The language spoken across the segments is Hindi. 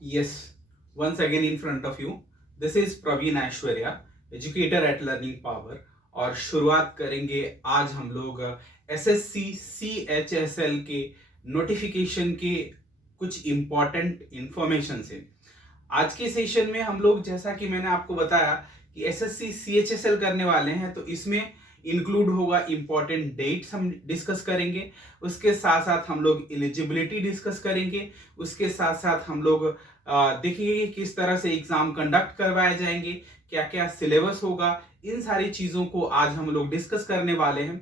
Yes, once again in front of you. This is Praveen Aishwarya, educator at learning power. और शुरुआत करेंगे आज हम लोग एसएससी सीएचएसएल के नोटिफिकेशन के कुछ इंपॉर्टेंट इंफॉर्मेशन से। आज के सेशन में हम लोग, जैसा कि मैंने आपको बताया कि एसएससी सीएचएसएल करने वाले हैं, तो इसमें इंक्लूड होगा इंपॉर्टेंट डेट्स हम डिस्कस करेंगे। उसके साथ साथ हम लोग एलिजिबिलिटी डिस्कस करेंगे। उसके साथ साथ हम लोग देखेंगे कि किस तरह से एग्जाम कंडक्ट करवाए जाएंगे, क्या क्या सिलेबस होगा। इन सारी चीजों को आज हम लोग डिस्कस करने वाले हैं।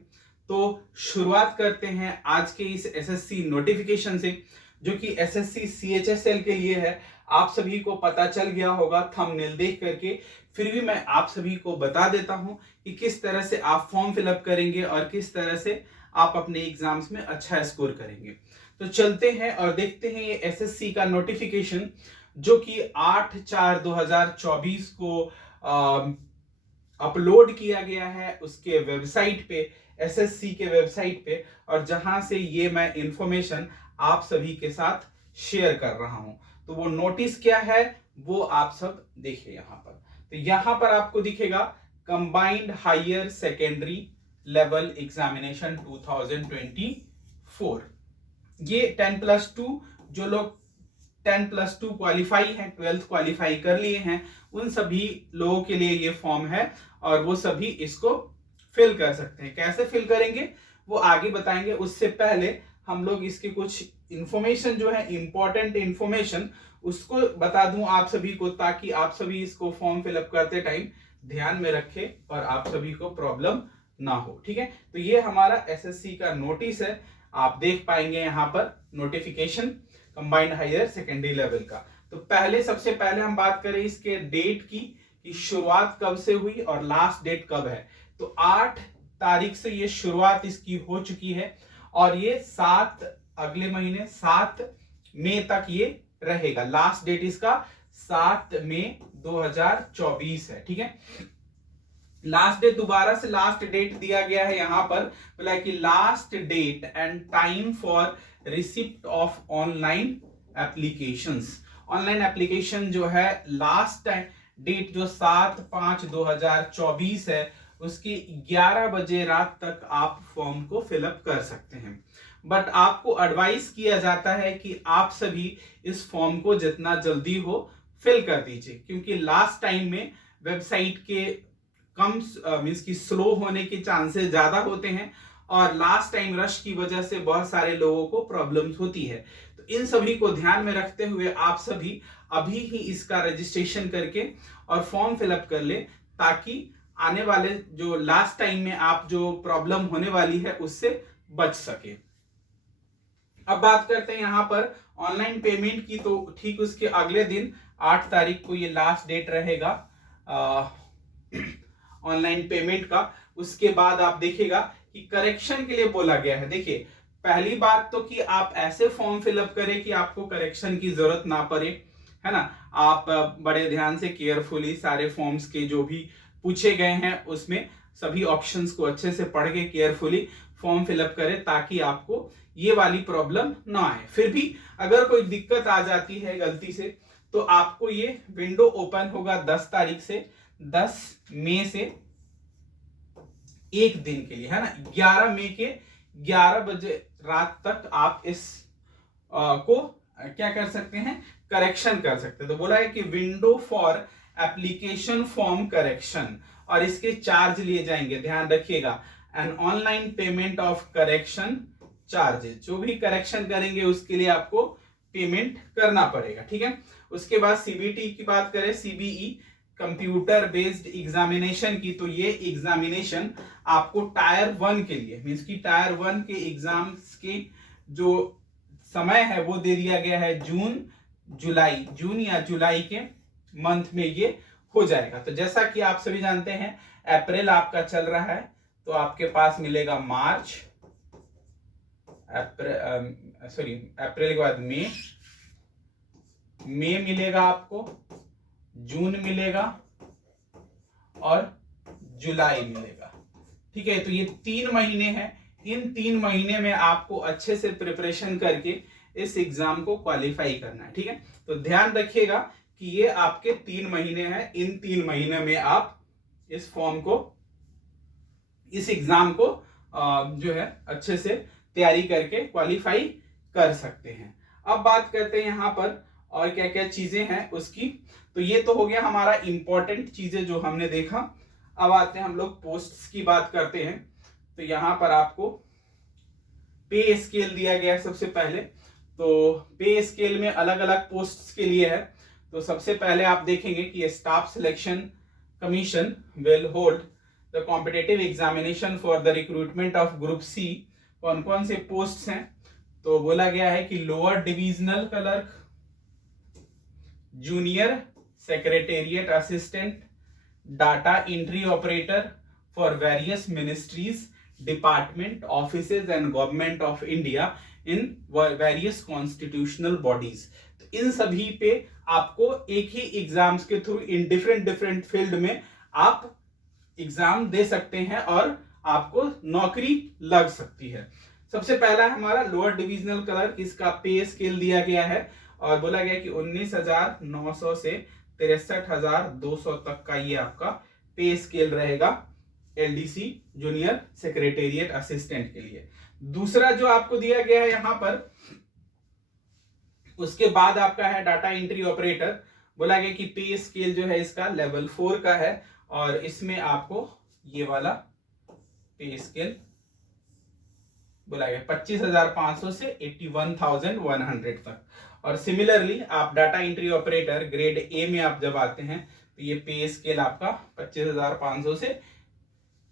तो शुरुआत करते हैं आज के इस एसएससी नोटिफिकेशन से, जो कि एसएससी सीएचएसएल के लिए है। आप सभी को पता चल गया होगा थंबनेल देख करके, फिर भी मैं आप सभी को बता देता हूं कि किस तरह से आप फॉर्म फिलअप करेंगे और किस तरह से आप अपने एग्जाम्स में अच्छा स्कोर करेंगे। तो चलते हैं और देखते हैं ये एसएससी का नोटिफिकेशन, जो कि 8/4/2024 को अपलोड किया गया है उसके वेबसाइट पे, एसएससी के वेबसाइट पे, और जहां से ये मैं इंफॉर्मेशन आप सभी के साथ शेयर कर रहा हूं। तो वो नोटिस क्या है वो आप सब देखिए यहाँ पर। तो यहाँ पर आपको दिखेगा combined higher secondary level examination 2024। ये 10+2 जो लोग 10+2 क्वालिफाई हैं, 12th क्वालिफाई कर लिए हैं, उन सभी लोगों के लिए ये फॉर्म है और वो सभी इसको फिल कर सकते हैं। कैसे फिल करेंगे वो आगे बताएंगे। उससे पहले हम लोग इसके कुछ इंफॉर्मेशन जो है, इंपॉर्टेंट इंफॉर्मेशन, उसको बता दूं आप सभी को, ताकि आप सभी इसको फॉर्म फिलअप करते टाइम ध्यान में रखें और आप सभी को प्रॉब्लम ना हो। ठीक है, तो ये हमारा एसएससी का नोटिस है, आप देख पाएंगे यहाँ पर notification combined higher secondary level का। तो पहले, सबसे पहले हम बात करें इसके डेट की, कि शुरुआत कब से हुई और लास्ट डेट कब है। तो 8 तारीख से ये शुरुआत इसकी हो चुकी है और ये अगले महीने 7 मई तक ये रहेगा। लास्ट डेट इसका 7 मई 2024 है। ठीक है, लास्ट डेट, दोबारा से लास्ट डेट दिया गया है यहाँ पर, बोला कि last date and time for receipt of online applications. Online application जो है, लास्ट डेट जो 7/5/2024 है, उसकी 11 बजे रात तक आप फॉर्म को फिलअप कर सकते हैं। बट आपको एडवाइस किया जाता है कि आप सभी इस फॉर्म को जितना जल्दी हो फिल कर दीजिए, क्योंकि लास्ट टाइम में वेबसाइट के कम मींस की स्लो होने के चांसेस ज्यादा होते हैं और लास्ट टाइम रश की वजह से बहुत सारे लोगों को प्रॉब्लम्स होती है। तो इन सभी को ध्यान में रखते हुए आप सभी अभी ही इसका रजिस्ट्रेशन करके और फॉर्म फिलअप कर ले, ताकि आने वाले जो लास्ट टाइम में आप जो प्रॉब्लम होने वाली है उससे बच सके। अब बात करते हैं यहाँ पर ऑनलाइन पेमेंट की। तो ठीक उसके अगले दिन 8 तारीख को ये लास्ट डेट रहेगा ऑनलाइन पेमेंट का। उसके बाद आप देखिएगा कि करेक्शन के लिए बोला गया है। देखिए, पहली बात तो कि आप ऐसे फॉर्म फिलअप करें कि आपको करेक्शन की जरूरत ना पड़े, है ना। आप बड़े ध्यान से केयरफुली सारे फॉर्म्स के जो भी पूछे गए हैं उसमें सभी ऑप्शंस को अच्छे से पढ़ के केयरफुली फॉर्म फिलअप करें, ताकि आपको ये वाली प्रॉब्लम ना आए। फिर भी अगर कोई दिक्कत आ जाती है गलती से, तो आपको ये विंडो ओपन होगा 10 तारीख से, 10 मई से एक दिन के लिए, है ना। 11 मई के 11 बजे रात तक आप इस को क्या कर सकते हैं, करेक्शन कर सकते हैं। तो बोला है कि window for application form correction, और इसके चार्ज लिए जाएंगे, ध्यान रखिएगा। An online payment of correction charges, जो भी करेक्शन करेंगे उसके लिए आपको पेमेंट करना पड़ेगा। ठीक है, उसके बाद सीबीटी की बात करें, सीबीई कंप्यूटर बेस्ड एग्जामिनेशन की, तो ये एग्जामिनेशन आपको टायर 1 के लिए, मींस की टायर 1 के एग्जाम्स के जो समय है वो दे दिया गया है जून या जुलाई के मंथ में ये हो जाएगा। तो जैसा कि आप सभी जानते हैं, अप्रैल आपका चल रहा है, तो आपके पास मिलेगा मार्च, अप्रैल के बाद मई मिलेगा आपको, जून मिलेगा और जुलाई मिलेगा। ठीक है, तो ये 3 महीने हैं। इन 3 महीने में आपको अच्छे से प्रिपरेशन करके इस एग्जाम को क्वालिफाई करना है। ठीक है, तो ध्यान रखिएगा कि ये आपके 3 महीने हैं, इन 3 महीने में आप इस फॉर्म को, इस एग्जाम को जो है अच्छे से तैयारी करके क्वालिफाई कर सकते हैं। अब बात करते हैं यहाँ पर और क्या क्या चीजें हैं उसकी। तो ये तो हो गया हमारा इंपॉर्टेंट चीजें जो हमने देखा। अब आते हैं हम लोग पोस्ट्स की बात करते हैं। तो यहाँ पर आपको पे स्केल दिया गया है सबसे पहले। तो पे स्केल में अलग अलग पोस्ट्स के लिए है। तो सबसे पहले आप देखेंगे कि staff selection commission will hold the competitive examination for the recruitment of group C. कौन कौन से पोस्ट्स हैं? तो बोला गया है कि lower divisional clerk, junior secretariat assistant, data entry operator for various ministries, department, offices and government of India in various constitutional bodies. तो इन सभी पे आपको एक ही एग्जाम्स के थ्रू इन डिफरेंट फील्ड में आप एग्जाम दे सकते हैं और आपको नौकरी लग सकती है। सबसे पहला है हमारा लोअर डिविजनल क्लर्क। इसका पे स्केल दिया गया है और बोला गया कि 19,900 से 63,200 तक का ये आपका पे स्केल रहेगा एलडीसी जूनियर सेक्रेटेरिएट असिस्टेंट के लिए। दूसरा जो आपको दिया गया है यहां पर, उसके बाद आपका है डाटा एंट्री ऑपरेटर। बोला गया कि पे स्केल जो है इसका लेवल 4 का है और इसमें आपको ये वाला पे स्केल बोला गया 25,500 से 81,100 तक। और सिमिलरली आप data entry operator grade A में आप जब आते हैं तो ये पे स्केल आपका 25,500 से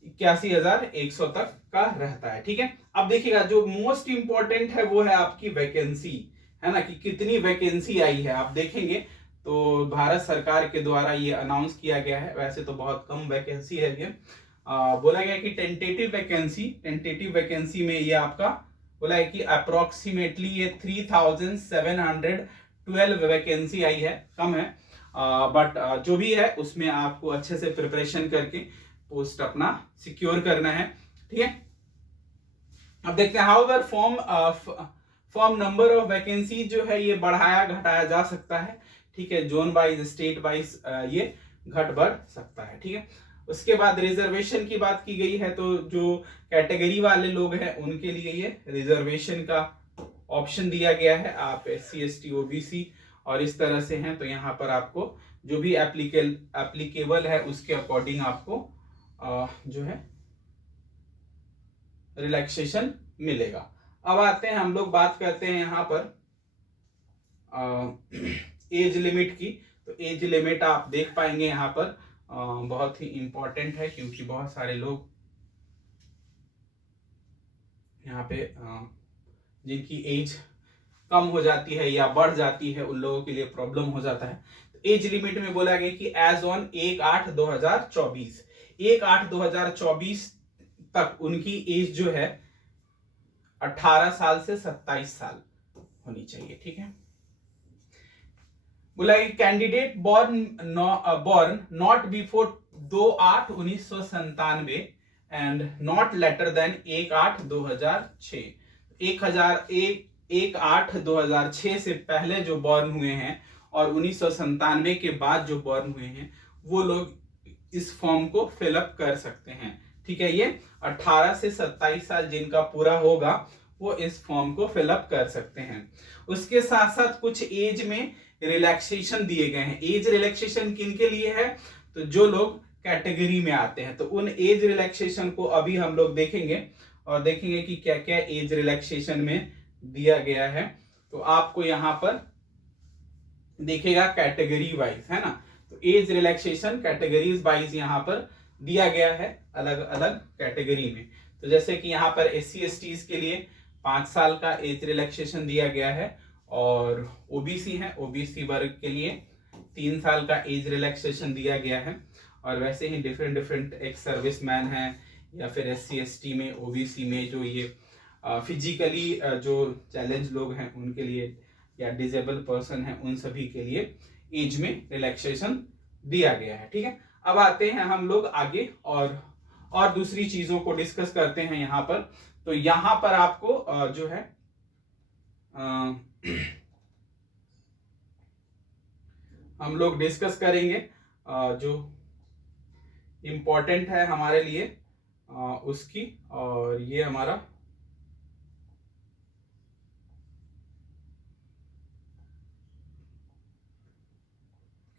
81,100 तक का रहता है। ठीक है, अब देखिएगा जो मोस्ट इंपॉर्टेंट है वो है आपकी वैकेंसी, है ना, कि कितनी वैकेंसी आई है। आप देखेंगे तो भारत सरकार के द्वारा ये अनाउंस किया गया है। वैसे तो बहुत कम वैकेंसी है ये। बोला गया कि टेंटेटिव वैकेंसी में ये आपका बोला है कि अप्रोक्सीमेटली ये 3,712 वैकेंसी आई है, कम है। बट जो भी है उसमें आपको अच्छे से प्रिपरेशन करके पोस्ट अपना सिक्योर करना है। ठीक है, अब देखते हैं however form number of vacancy जो है ये बढ़ाया घटाया जा सकता है। ठीक है, जोन वाइज स्टेट वाइज ये घट बढ़ सकता है। ठीक है, उसके बाद रिजर्वेशन की बात की गई है। तो जो कैटेगरी वाले लोग हैं उनके लिए ये रिजर्वेशन का ऑप्शन दिया गया है। आप SC ST OBC और इस तरह से हैं तो यहाँ पर आपको जो भी एप्लीकेबल है उसके अकॉर्डिंग आपको जो है रिलैक्सेशन मिलेगा। अब आते हैं हम लोग बात करते हैं यहाँ पर एज लिमिट की। तो एज लिमिट आप देख पाएंगे यहाँ पर बहुत ही इंपॉर्टेंट है क्योंकि बहुत सारे लोग यहाँ पे जिनकी एज कम हो जाती है या बढ़ जाती है उन लोगों के लिए प्रॉब्लम हो जाता है। तो एज लिमिट में बोला गया कि एज ऑन 1/8/2024 तक उनकी एज जो है 18 साल से 27 साल होनी चाहिए। ठीक है, बोला कि candidate born not before 2/8/1997 and not later than 1/8/2006। 1/8/2006 से पहले जो बॉर्न हुए हैं और 1997 के बाद जो बॉर्न हुए हैं वो लोग इस फॉर्म को फिलअप कर सकते हैं। ठीक है, ये 18 से 27 साल जिनका पूरा होगा वो इस फॉर्म को फिलअप कर सकते हैं। उसके साथ साथ कुछ एज में रिलैक्सेशन दिए गए हैं। एज रिलैक्सेशन किन के लिए है? तो जो लोग कैटेगरी में आते हैं। तो उन एज रिलैक्सेशन को अभी हम लोग देखेंगे और देखेंगे कि क्या क्या एज रिलैक्सेशन में दिया गया है। तो आपको यहां पर देखेगा कैटेगरी वाइज, है ना। तो एज रिलैक्सेशन कैटेगरीज वाइज यहां पर दिया गया है अलग अलग कैटेगरी में। तो जैसे कि यहाँ पर SC STs के लिए 5 साल का एज रिलैक्सेशन दिया गया है और OBC है, OBC वर्ग के लिए 3 साल का एज रिलैक्सेशन दिया गया है। और वैसे ही डिफरेंट एक्स सर्विसमैन हैं या फिर SC ST में OBC में जो ये फिजिकली जो चैलेंज लोग हैं उनके लिए या डिजेबल पर्सन है उन सभी के लिए एज में रिलैक्सेशन दिया गया है। ठीक है, अब आते हैं हम लोग आगे और दूसरी चीजों को डिस्कस करते हैं यहाँ पर। तो यहाँ पर आपको जो है हम लोग डिस्कस करेंगे जो इम्पोर्टेंट है हमारे लिए उसकी, और ये हमारा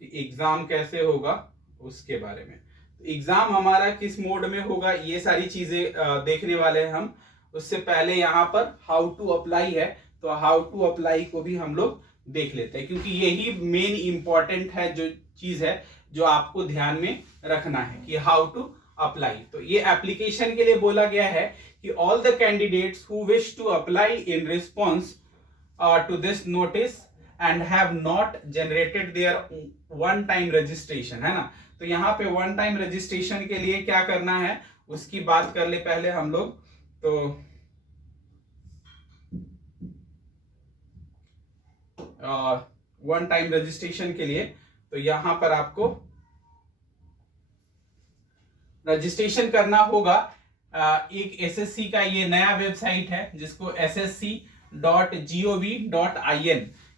एग्जाम कैसे होगा उसके बारे में। तो एग्जाम हमारा किस मोड में होगा, ये सारी चीजें देखने वाले हैं हम। उससे पहले यहाँ पर हाउ टू अप्लाई है, तो हाउ टू अप्लाई को भी हम लोग देख लेते हैं, क्योंकि यही मेन इंपॉर्टेंट है, जो चीज है जो आपको ध्यान में रखना है कि हाउ टू अप्लाई। तो ये एप्लीकेशन के लिए बोला गया है कि all the candidates who wish to apply in response to this notice and have not generated their one time registration, है ना। तो यहाँ पे वन टाइम रजिस्ट्रेशन के लिए क्या करना है उसकी बात कर ले पहले हम लोग। तो वन टाइम रजिस्ट्रेशन के लिए तो यहाँ पर आपको रजिस्ट्रेशन करना होगा। एक एसएससी का ये नया वेबसाइट है जिसको ssc.gov.in,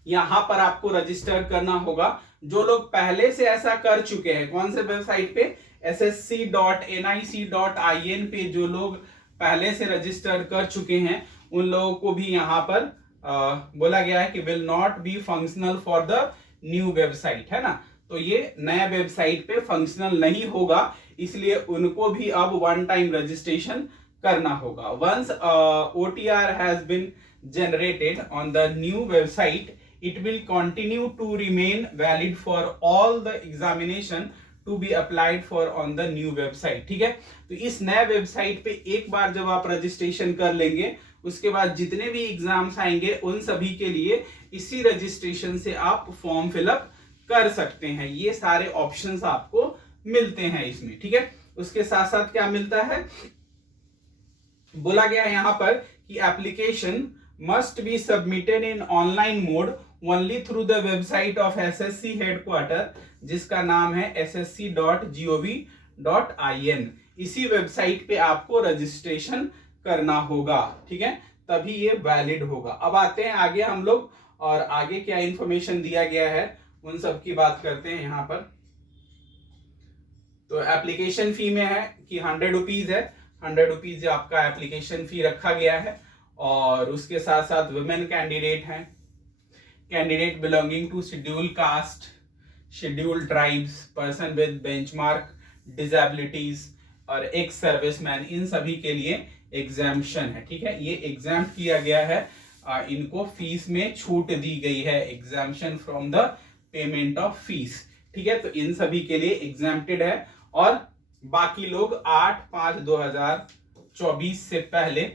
यहां पर आपको रजिस्टर करना होगा। जो लोग पहले से ऐसा कर चुके हैं, कौन से वेबसाइट पे, ssc.nic.in पे जो लोग पहले से रजिस्टर कर चुके हैं उन लोगों को भी यहां पर बोला गया है कि will not be functional for the new website, है ना। तो ये नया वेबसाइट पे फंक्शनल नहीं होगा, इसलिए उनको भी अब वन टाइम रजिस्ट्रेशन करना होगा। Once OTR has been generated on the new website, it will continue to remain valid for all the examination to be applied for on the new website, ठीक है। तो इस नए वेबसाइट पे एक बार जब आप रजिस्ट्रेशन कर लेंगे, उसके बाद जितने भी एग्जाम्स आएंगे उन सभी के लिए इसी रजिस्ट्रेशन से आप फॉर्म फिलअप कर सकते हैं। ये सारे ऑप्शंस आपको मिलते हैं इसमें, ठीक है। उसके साथ साथ क्या मिलता है, बोला गया है यहां पर कि application must be submitted in online mode only through the website of SSC headquarter, जिसका नाम है ssc.gov.in। इसी वेबसाइट पे आपको रजिस्ट्रेशन करना होगा, ठीक है, तभी ये वैलिड होगा। अब आते हैं आगे हम लोग, और आगे क्या इंफॉर्मेशन दिया गया है उन सब की बात करते हैं यहाँ पर। तो एप्लीकेशन फी में है कि 100 रुपीज है, 100 रुपीज आपका एप्लीकेशन फी रखा गया है। और उसके साथ साथ वुमेन कैंडिडेट हैं, candidate belonging to schedule caste, schedule tribes, person with benchmark disabilities और एक्स सर्विसमैन, इन सभी के लिए एग्जाम्पशन है, ठीक है। ये एग्जाम्प्ट किया गया है, इनको फीस में छूट दी गई है, exemption from the payment of fees, ठीक है। तो इन सभी के लिए एग्जाम्प्टेड है, और बाकी लोग 8/5/2024 से पहले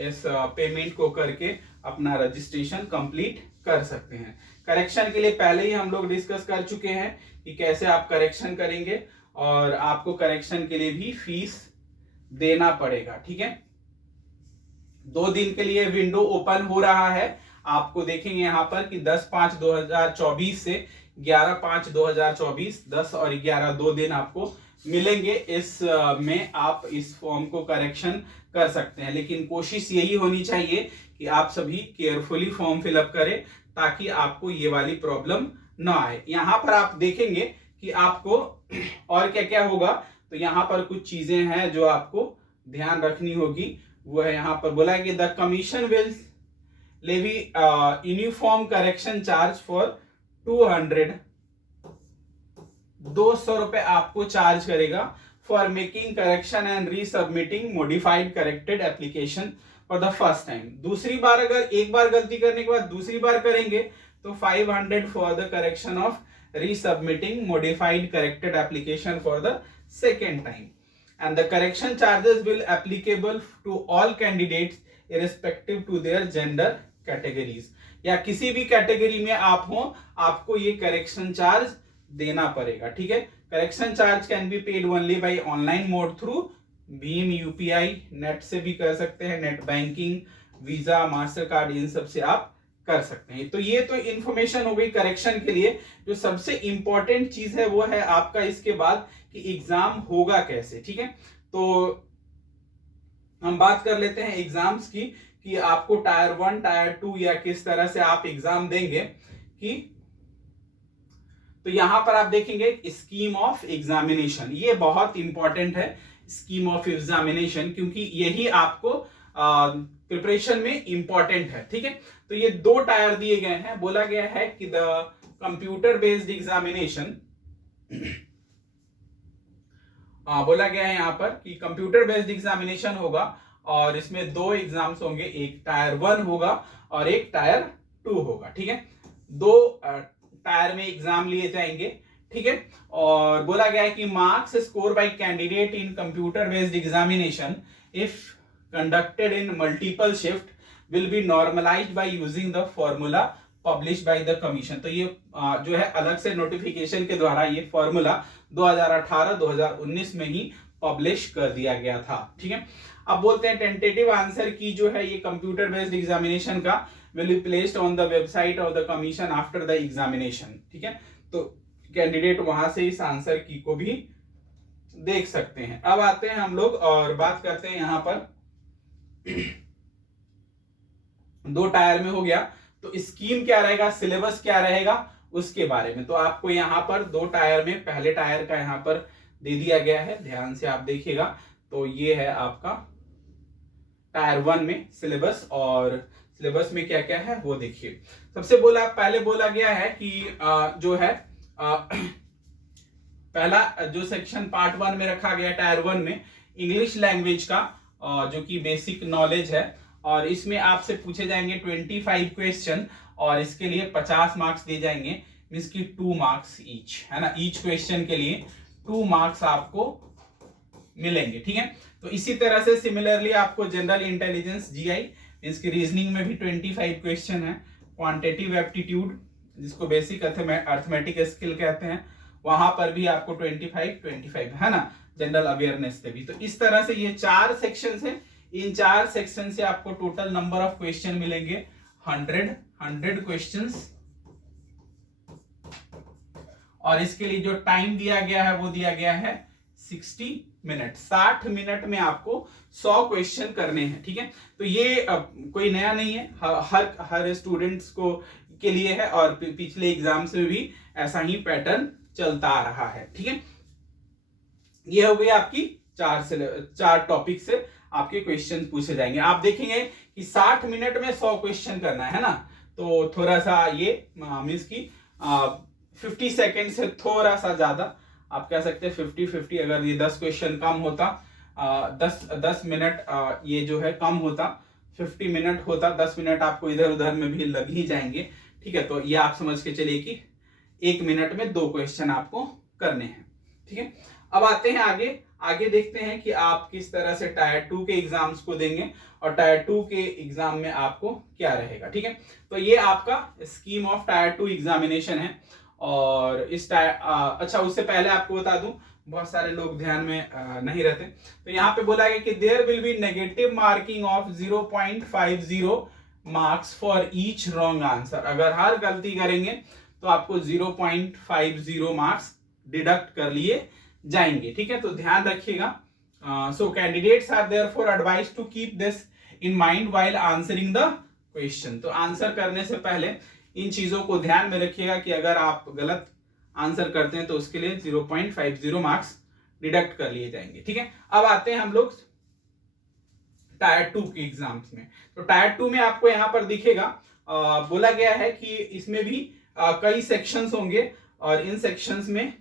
इस पेमेंट को करके अपना रजिस्ट्रेशन कंप्लीट कर सकते हैं। करेक्शन के लिए पहले ही हम लोग डिस्कस कर चुके हैं कि कैसे आप करेक्शन करेंगे, और आपको करेक्शन के लिए भी फीस देना पड़ेगा, ठीक है। 2 दिन के लिए विंडो ओपन हो रहा है, आपको देखेंगे यहाँ पर कि 10/5/2024 से 11/5/2024, 10 और 11 2 दिन आपको मिलेंगे। इस में आप इस फॉर्म को करेक्शन कर सकते हैं, लेकिन कोशिश यही होनी चाहिए कि आप सभी केयरफुली फॉर्म फिलअप करें ताकि आपको ये वाली प्रॉब्लम ना आए। यहाँ पर आप देखेंगे कि आपको और क्या क्या होगा, तो यहाँ पर कुछ चीजें हैं जो आपको ध्यान रखनी होगी। वो है यहाँ पर बोला है कि the commission will levy uniform correction charge for 200 रुपए आपको चार्ज करेगा for making correction and resubmitting modified corrected application for the first time. दूसरी बार अगर एक बार गलती करने के बाद दूसरी बार करेंगे तो 500 for the correction of resubmitting modified corrected application for the second time. And the correction charges will applicable to all candidates irrespective to their gender categories, या किसी भी कैटेगरी में आप हो आपको ये करेक्शन चार्ज देना पड़ेगा, ठीक है। Correction charge can be paid only by online mode through भीम, यूपीआई, नेट से भी कर सकते हैं, net banking, Visa, Mastercard, इन सब से आप कर सकते हैं। तो ये तो इंफॉर्मेशन हो गई करेक्शन के लिए। जो सबसे इंपॉर्टेंट चीज है वो है आपका इसके बाद कि एग्जाम होगा कैसे, ठीक है। तो हम बात कर लेते हैं एग्जाम्स की कि आपको टायर 1, टायर 2 या किस तरह से आप एग्जाम देंगे कि, तो यहां पर आप देखेंगे स्कीम ऑफ एग्जामिनेशन, ये बहुत इंपॉर्टेंट है स्कीम ऑफ एग्जामिनेशन, क्योंकि यही आपको प्रिपरेशन में इंपॉर्टेंट है। ठीक है, तो ये 2 टायर दिए गए हैं, बोला गया है कि द कंप्यूटर बेस्ड एग्जामिनेशन, बोला गया है यहां पर कि कंप्यूटर बेस्ड एग्जामिनेशन होगा और इसमें 2 एग्जाम्स होंगे, एक टायर 1 होगा और एक टायर 2 होगा। ठीक है, 2 टायर में एग्जाम लिए जाएंगे। ठीक है, और बोला गया है कि marks score by candidate in computer based examination if conducted in multiple shift will be normalised by using the formula publish by the commission. तो ये जो है अलग से नोटिफिकेशन के द्वारा ये फॉर्मूला 2018-2019 में ही पब्लिश कर दिया गया था। ठीक है, अब बोलते हैं टेंटेटिव आंसर की जो है ये कंप्यूटर बेस्ड एग्जामिनेशन का will be placed on the website of the commission after the examination. ठीक है, तो कैंडिडेट वहां से इस आंसर की को भी देख सकते हैं। अब आते हैं हम लोग और बात करते हैं यहां पर 2 टायर में हो गया, तो स्कीम क्या रहेगा, सिलेबस क्या रहेगा उसके बारे में। तो आपको यहां पर 2 टायर में पहले टायर का यहां पर दे दिया गया है, ध्यान से आप देखिएगा। तो ये है आपका टायर 1 में सिलेबस, और सिलेबस में क्या क्या है वो देखिए। सबसे पहले बोला गया है कि जो है पहला जो सेक्शन पार्ट 1 में रखा गया टायर 1 में इंग्लिश लैंग्वेज का जो कि बेसिक नॉलेज है, और इसमें आपसे पूछे जाएंगे 25 क्वेश्चन और इसके लिए 50 मार्क्स दिए जाएंगे, मींस की 2 मार्क्स ईच, है ना, ईच क्वेश्चन के लिए 2 मार्क्स आपको मिलेंगे। ठीक है, तो इसी तरह से सिमिलरली आपको जनरल इंटेलिजेंस जीआई मींस की रीजनिंग में भी 25 क्वेश्चन है, क्वांटिटेटिव एप्टीट्यूड जिसको बेसिक अर्थमेटिक स्किल कहते हैं वहां पर भी आपको 25 है ना, जनरल अवेयरनेस से भी। तो इस तरह से ये 4 सेक्शंस है, इन 4 सेक्शन से आपको टोटल नंबर ऑफ क्वेश्चन मिलेंगे 100 क्वेश्चंस, और इसके लिए जो टाइम दिया गया है वो दिया गया है 60 मिनट। 60 मिनट में आपको 100 क्वेश्चन करने हैं। ठीक है, तो ये कोई नया नहीं है, हर स्टूडेंट्स को के लिए है, और पिछले एग्जाम्स में भी ऐसा ही पैटर्न चलता आ रहा है। ठीक है, ये हो गई आपकी 4 टॉपिक से आपके क्वेश्चन पूछे जाएंगे। आप देखेंगे कि 60 मिनट में 100 क्वेश्चन करना है ना, तो थोड़ा सा ये मीन्स की 50 सेकेंड से थोड़ा सा ज्यादा आप कह सकते हैं 50-50, अगर ये 10 क्वेश्चन कम होता 10 मिनट ये जो है कम होता, 50 मिनट होता, 10 मिनट आपको इधर उधर में भी लग ही जाएंगे। ठीक है, तो ये आप समझ के चलिए कि 1 मिनट में 2 क्वेश्चन आपको करने हैं। ठीक है, अब आते हैं आगे देखते हैं कि आप किस तरह से टायर 2 के एग्जाम्स को देंगे और टायर 2 के एग्जाम में आपको क्या रहेगा। ठीक है, तो ये आपका स्कीम ऑफ टायर 2 एग्जामिनेशन है। और इस अच्छा उससे पहले आपको बता दूं, बहुत सारे लोग ध्यान में नहीं रहते, तो यहाँ पे बोला गया कि there will be negative marking of 0.50 marks for each wrong answer. अगर हर गलती करेंगे तो आपको 0.50 मार्क्स डिडक्ट कर लिए जाएंगे। ठीक है, तो ध्यान रखिएगा। So candidates are therefore advised to keep this in mind while answering the question. तो आंसर करने से पहले इन चीजों को ध्यान में रखिएगा कि अगर आप गलत आंसर करते हैं तो उसके लिए 0.50 मार्क्स डिडक्ट कर लिए जाएंगे। ठीक है, अब आते हैं हम लोग टायर 2 के एग्जाम्स में। तो टायर 2 में आपको यहां पर दिखेगा बोला गया है कि इसमें भी कई सेक्शंस होंगे, और इन सेक्शंस में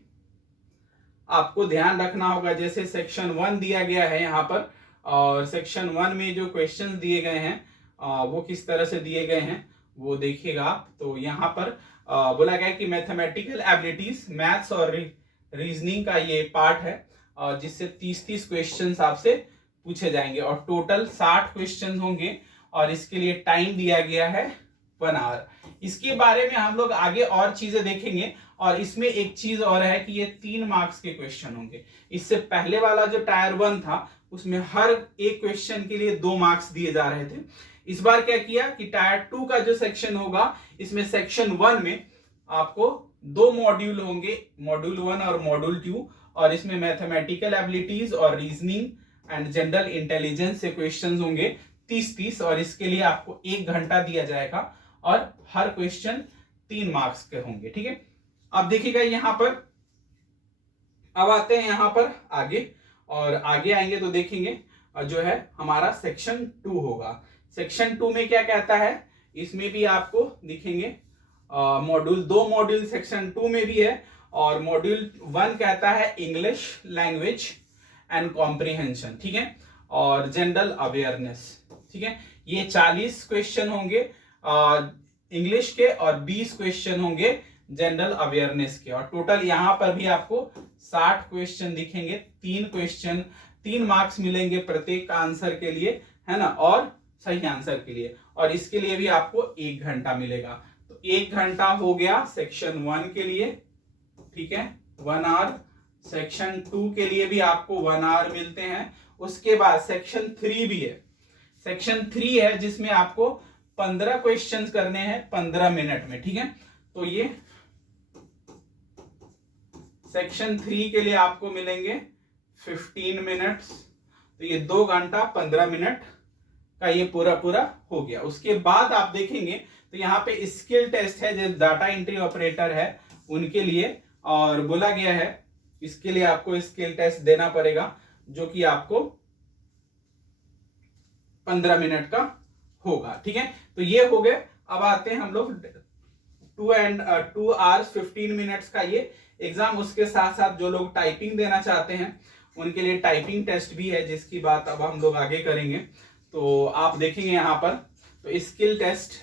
आपको ध्यान रखना होगा। जैसे सेक्शन 1 दिया गया है यहाँ पर, और सेक्शन 1 में जो क्वेश्चंस दिए गए हैं वो किस तरह से दिए गए हैं वो देखिएगा आप। तो यहाँ पर बोला गया कि मैथमेटिकल एबिलिटीज, मैथ्स और रीजनिंग का ये पार्ट है, जिससे 30 क्वेश्चंस आपसे पूछे जाएंगे, और टोटल 60 क्वेश्चन होंगे, और इसके लिए टाइम दिया गया है 1 आवर। इसके बारे में हम लोग आगे और चीजें देखेंगे, और इसमें एक चीज और है कि ये 3 मार्क्स के क्वेश्चन होंगे। इससे पहले वाला जो टायर 1 था उसमें हर एक क्वेश्चन के लिए 2 मार्क्स दिए जा रहे थे। इस बार क्या किया कि टायर 2 का जो सेक्शन होगा, इसमें सेक्शन 1 में आपको 2 मॉड्यूल होंगे, मॉड्यूल 1 और मॉड्यूल 2, और इसमें मैथमेटिकल एबिलिटीज और रीजनिंग एंड जनरल इंटेलिजेंस से क्वेश्चंस होंगे 30-30 और इसके लिए आपको 1 घंटा दिया जाएगा और हर क्वेश्चन 3 मार्क्स के होंगे। ठीक है, अब देखिएगा यहां पर, अब आते हैं यहां पर आगे, और आगे आएंगे तो देखेंगे जो है हमारा सेक्शन 2 होगा। सेक्शन 2 में क्या कहता है, इसमें भी आपको दिखेंगे मॉड्यूल, 2 मॉड्यूल सेक्शन 2 में भी है, और मॉड्यूल 1 कहता है इंग्लिश लैंग्वेज एंड कॉम्प्रिहेंशन। ठीक है, और जनरल अवेयरनेस। ठीक है, ये 40 क्वेश्चन होंगे इंग्लिश के और 20 क्वेश्चन होंगे जनरल अवेयरनेस के, और टोटल यहां पर भी आपको 60 क्वेश्चन दिखेंगे। 3 मार्क्स मिलेंगे प्रत्येक आंसर के लिए, है ना, और सही आंसर के लिए, और इसके लिए भी आपको 1 घंटा मिलेगा। तो 1 घंटा हो गया सेक्शन 1 के लिए। ठीक है, 1 आवर। सेक्शन 2 के लिए भी आपको 1 आवर मिलते हैं। उसके बाद सेक्शन 3 भी है। सेक्शन 3 है जिसमें आपको 15 क्वेश्चंस करने हैं 15 मिनट में। ठीक है, तो ये सेक्शन 3 के लिए आपको मिलेंगे 15 मिनट्स। तो ये 2 घंटा 15 मिनट का ये पूरा हो गया। उसके बाद आप देखेंगे तो यहाँ पे स्किल टेस्ट है, जो डाटा एंट्री ऑपरेटर है उनके लिए, और बोला गया है इसके लिए आपको स्किल टेस्ट देना पड़ेगा, जो कि आपको 15 मिनट का होगा। ठीक है, तो ये हो गए। अब आते हैं हम लोग 2 आवर्स 15 मिनट्स का ये एग्जाम। उसके साथ साथ जो लोग टाइपिंग देना चाहते हैं उनके लिए टाइपिंग टेस्ट भी है, जिसकी बात अब हम लोग आगे करेंगे। तो आप देखेंगे यहाँ पर, तो स्किल टेस्ट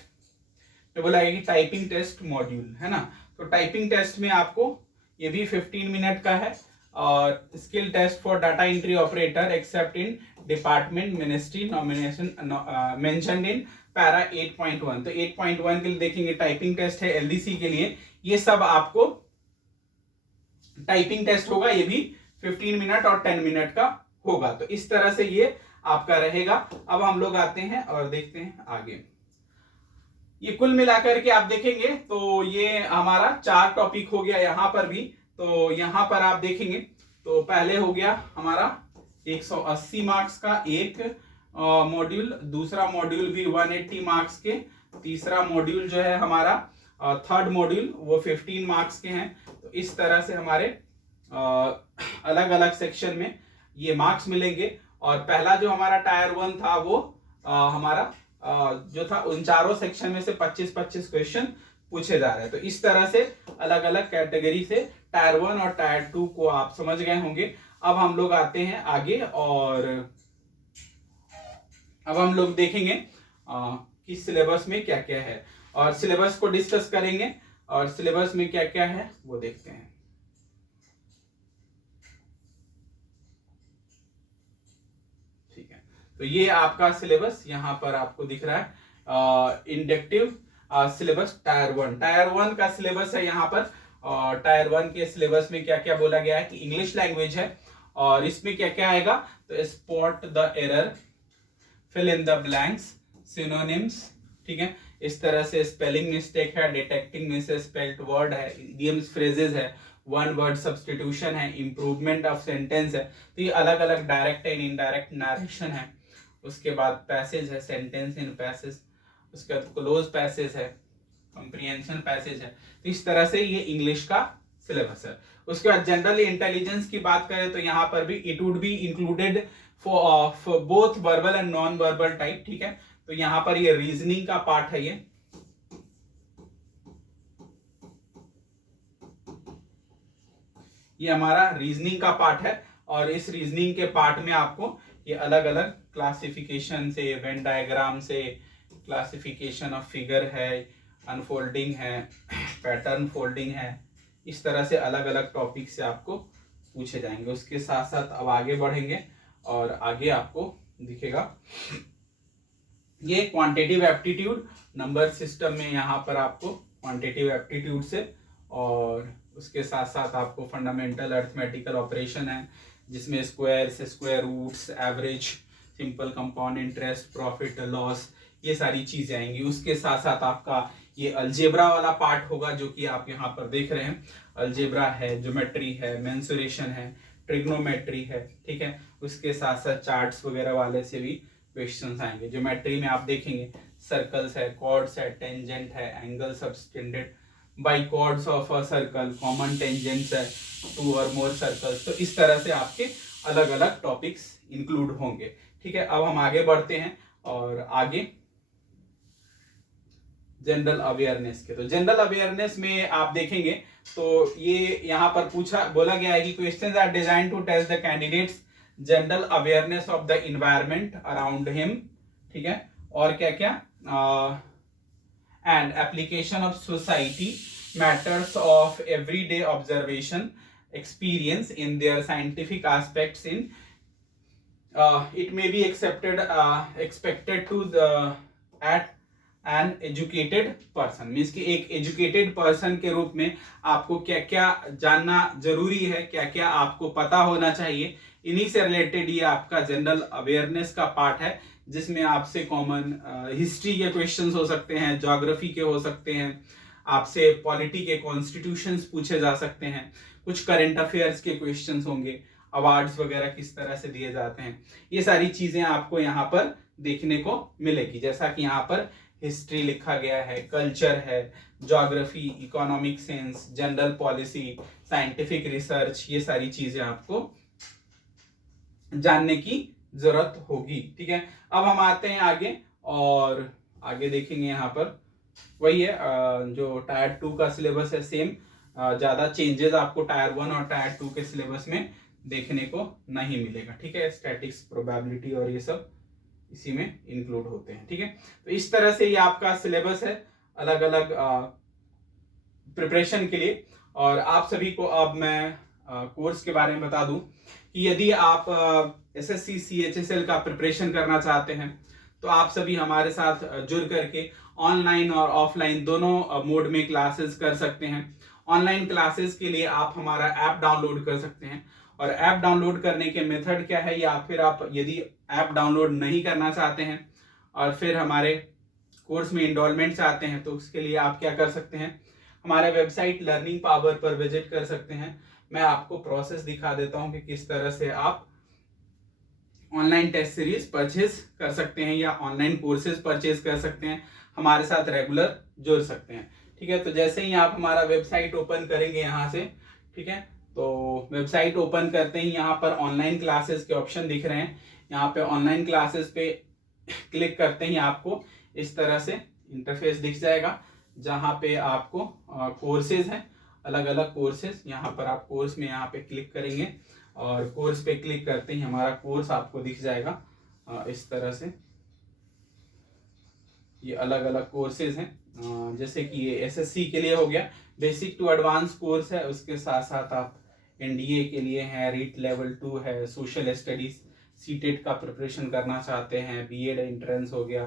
में बोला गया कि टाइपिंग टेस्ट मॉड्यूल, है ना, तो टाइपिंग टेस्ट में आपको ये भी 15 मिनट का है, और skill test for data entry operator except in department ministry nomination mentioned in para 8.1। तो 8.1 के लिए देखेंगे टाइपिंग टेस्ट है एलडीसी के लिए, ये सब आपको टाइपिंग टेस्ट होगा, ये भी 15 मिनट और 10 मिनट का होगा। तो इस तरह से ये आपका रहेगा। अब हम लोग आते हैं और देखते हैं आगे। ये कुल मिलाकर के आप देखेंगे तो ये हमारा 4 टॉपिक हो गया यहाँ पर भी। तो यहाँ पर आप देखेंगे तो पहले हो गया हमारा 180 मार्क्स का एक मॉड्यूल, दूसरा मॉड्यूल भी 180 मार्क्स के, तीसरा मॉड्यूल जो है हमारा थर्ड मॉड्यूल वो 15 मार्क्स के हैं। तो इस तरह से हमारे अलग अलग सेक्शन में ये मार्क्स मिलेंगे। और पहला जो हमारा टायर 1 था वो हमारा जो था उन चारों सेक्शन में से 25-25 क्वेश्चन पूछे जा रहे हैं। तो इस तरह से अलग अलग कैटेगरी से टायर 1 और टायर 2 को आप समझ गए होंगे। अब हम लोग आते हैं आगे, और अब हम लोग देखेंगे कि सिलेबस में क्या क्या है, और सिलेबस को डिस्कस करेंगे, और सिलेबस में क्या क्या है वो देखते हैं। ठीक है, तो ये आपका सिलेबस यहाँ पर आपको दिख रहा है, इंडक्टिव सिलेबस टायर 1। टायर 1 का सिलेबस है यहाँ पर, और टायर 1 के सिलेबस में क्या क्या बोला गया है कि इंग्लिश लैंग्वेज है, और इसमें क्या क्या आएगा, तो spot the error, fill in the blanks, synonyms. ठीक है, इस तरह से स्पेलिंग मिस्टेक है, डिटेक्टिंग मिसस्पेल्ड वर्ड है, इडियम्स फ्रेजेस है, वन वर्ड सब्स्टिट्यूशन है, इंप्रूवमेंट ऑफ सेंटेंस है। तो ये अलग अलग डायरेक्ट एंड इनडायरेक्ट नरेशन है। उसके बाद पैसेज है, सेंटेंस इन पैसेज, उसके बाद क्लोज पैसेज है, कॉम्प्रिहेंशन पैसेज है। तो इस तरह से ये इंग्लिश का सिलेबस है। उसके बाद जनरल इंटेलिजेंस की बात करें तो यहाँ पर भी it would be included for both verbal and non verbal type. ठीक है, तो यहाँ पर ये रीजनिंग का पार्ट है, ये हमारा रीजनिंग का पार्ट है। और इस रीजनिंग के पार्ट में आपको ये अलग अलग क्लासिफिकेशन से, वेन डायग्राम से, क्लासिफिकेशन ऑफ फिगर है, अनफोल्डिंग है, पैटर्न फोल्डिंग है, इस तरह से अलग अलग टॉपिक से आपको पूछे जाएंगे। उसके साथ साथ अब आगे बढ़ेंगे, और आगे आपको दिखेगा ये क्वांटिटेटिव एप्टीट्यूड नंबर सिस्टम में, यहाँ पर आपको क्वांटिटेटिव एप्टीट्यूड से, और उसके साथ साथ आपको फंडामेंटल अर्थमेटिकल ऑपरेशन है, जिसमें squares, square roots, average, simple compound interest, profit loss, ये सारी चीजें आएंगी। उसके साथ साथ आपका ये अलजेब्रा वाला पार्ट होगा, जो कि आप यहाँ पर देख रहे हैं। अलजेब्रा है, ज्योमेट्री है, मेंसुरेशन है, ट्रिग्नोमेट्री है। ठीक है, उसके साथ साथ चार्ट्स वगैरह वाले से भी क्वेश्चंस आएंगे। ज्योमेट्री में आप देखेंगे सर्कल्स है, कॉर्ड्स है, टेंजेंट है, angle subtended by chords of a circle, common tangents है, 2 और मोर सर्कल्स। तो इस तरह से आपके अलग अलग टॉपिक्स इंक्लूड होंगे। ठीक है, अब हम आगे बढ़ते हैं और आगे जनरल अवेयरनेस के। तो जनरल अवेयरनेस में आप देखेंगे तो ये यहाँ पर बोला गया है कि questions are design to test the candidates general awareness of the environment around him. ठीक है, और क्या क्या, and application of society matters of everyday observation experience in their scientific aspects in it may be expected to the at an educated person, means कि एक एजुकेटेड पर्सन के रूप में आपको क्या क्या जानना जरूरी है, क्या क्या आपको पता होना चाहिए, इन्हीं से रिलेटेड ये आपका जनरल अवेयरनेस का पार्ट है, जिसमें आपसे कॉमन हिस्ट्री के क्वेश्चंस हो सकते हैं, ज्योग्राफी के हो सकते हैं, आपसे पॉलिटी के कॉन्स्टिट्यूशंस पूछे जा सकते हैं, कुछ करंट अफेयर्स के क्वेश्चंस होंगे, अवार्ड्स वगैरह किस तरह से दिए जाते हैं, ये सारी चीजें आपको यहाँ पर देखने को मिलेगी। जैसा कि यहाँ पर हिस्ट्री लिखा गया है, कल्चर है, geography, economic sense, general policy, scientific research, ये सारी चीजें आपको जानने की जरूरत होगी। ठीक है, अब हम आते हैं आगे और आगे देखेंगे यहाँ पर वही है जो टायर 2 का सिलेबस है सेम, ज्यादा चेंजेस आपको टायर 1 और टायर 2 के सिलेबस में देखने को नहीं मिलेगा। ठीक है, स्टैटिक्स, प्रोबेबिलिटी और ये सब इसी में इंक्लूड होते हैं। ठीक है, तो इस तरह से ये आपका सिलेबस है अलग अलग प्रिपरेशन के लिए। और आप सभी को अब मैं कोर्स के बारे में बता दूं कि यदि आप SSC CHSL का प्रिपरेशन करना चाहते हैं तो आप सभी हमारे साथ जुड़ करके ऑनलाइन और ऑफलाइन दोनों मोड में क्लासेस कर सकते हैं। ऑनलाइन क्लासेस के लिए आप हमारा ऐप डाउनलोड कर सकते हैं, और ऐप डाउनलोड करने के मेथड क्या है, या फिर आप यदि ऐप डाउनलोड नहीं करना चाहते हैं और फिर हमारे कोर्स में इनरोलमेंट चाहते हैं, तो उसके लिए आप क्या कर सकते हैं, हमारे वेबसाइट लर्निंग पावर पर विजिट कर सकते हैं। मैं आपको प्रोसेस दिखा देता हूं कि किस तरह से आप ऑनलाइन टेस्ट सीरीज परचेज कर सकते हैं या ऑनलाइन कोर्सेज परचेज कर सकते हैं, हमारे साथ रेगुलर जुड़ सकते हैं। ठीक है, तो जैसे ही आप हमारा वेबसाइट ओपन करेंगे यहाँ से, ठीक है, तो वेबसाइट ओपन करते ही यहाँ पर ऑनलाइन क्लासेस के ऑप्शन दिख रहे हैं। यहाँ पे ऑनलाइन क्लासेस पे क्लिक करते ही आपको इस तरह से इंटरफेस दिख जाएगा, जहाँ पे आपको कोर्सेज हैं, अलग अलग कोर्सेज। यहाँ पर आप कोर्स में यहाँ पे क्लिक करेंगे और कोर्स पे क्लिक करते ही हमारा कोर्स आपको दिख जाएगा इस तरह से। ये अलग अलग कोर्सेज हैं, जैसे कि ये SSC के लिए हो गया, बेसिक टू एडवांस कोर्स है। उसके साथ साथ आप NDA के लिए है, रीट लेवल 2 है, सोशल स्टडीज, सीटेट का प्रिपरेशन करना चाहते हैं, BEd एंट्रेंस हो गया,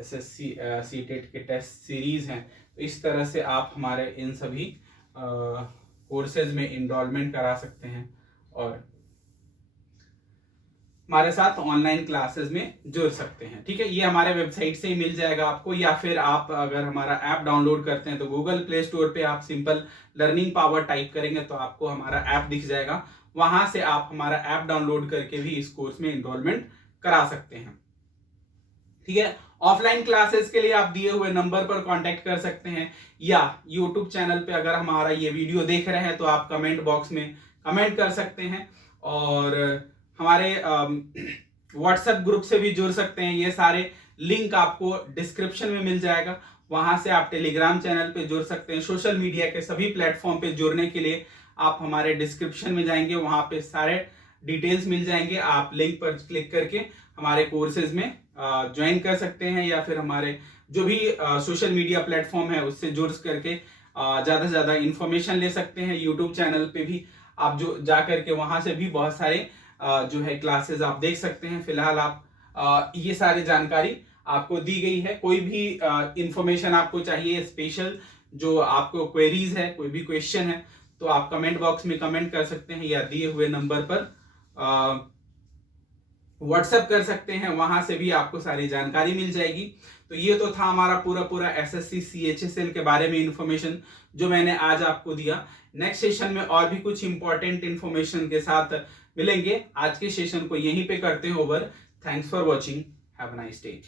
SSC सीटेट के टेस्ट सीरीज हैं। तो इस तरह से आप हमारे इन सभी कोर्सेज में इनरोलमेंट करा सकते हैं और हमारे साथ ऑनलाइन क्लासेस में जुड़ सकते हैं। ठीक है, ये हमारे वेबसाइट से ही मिल जाएगा आपको, या फिर आप अगर हमारा ऐप डाउनलोड करते हैं तो गूगल प्ले स्टोर पे आप सिंपल लर्निंग पावर टाइप करेंगे तो आपको हमारा ऐप दिख जाएगा, वहां से आप हमारा ऐप डाउनलोड करके भी इस कोर्स में इनरोलमेंट करा सकते हैं। ठीक है, ऑफलाइन क्लासेस के लिए आप दिए हुए नंबर पर कांटेक्ट कर सकते हैं, या यूट्यूब चैनल पे अगर हमारा ये वीडियो देख रहे हैं तो आप कमेंट बॉक्स में कमेंट कर सकते हैं, और हमारे व्हाट्सएप ग्रुप से भी जुड़ सकते हैं। ये सारे लिंक आपको डिस्क्रिप्शन में मिल जाएगा, वहां से आप टेलीग्राम चैनल पे जुड़ सकते हैं। सोशल मीडिया के सभी प्लेटफॉर्म पे जुड़ने के लिए आप हमारे डिस्क्रिप्शन में जाएंगे, वहां पे सारे डिटेल्स मिल जाएंगे, आप लिंक पर क्लिक करके हमारे कोर्सेज में ज्वाइन कर सकते हैं, या फिर हमारे जो भी सोशल मीडिया प्लेटफॉर्म है उससे जुड़ करके ज्यादा से ज्यादा इंफॉर्मेशन ले सकते हैं। यूट्यूब चैनल पे भी आप जो जा करके वहां से भी बहुत सारे जो है क्लासेस आप देख सकते हैं। फिलहाल आप ये सारी जानकारी आपको दी गई है। कोई भी इंफॉर्मेशन आपको चाहिए स्पेशल, जो आपको क्वेरीज है, कोई भी क्वेश्चन है, तो आप कमेंट बॉक्स में कमेंट कर सकते हैं, या दिए हुए नंबर पर व्हाट्सएप कर सकते हैं, वहां से भी आपको सारी जानकारी मिल जाएगी। तो ये तो था हमारा पूरा SSC CHSL के बारे में इंफॉर्मेशन जो मैंने आज आपको दिया। नेक्स्ट सेशन में और भी कुछ इंपॉर्टेंट इंफॉर्मेशन के साथ मिलेंगे। आज के सेशन को यहीं पे करते हैं over. Thanks for watching. Have a nice day.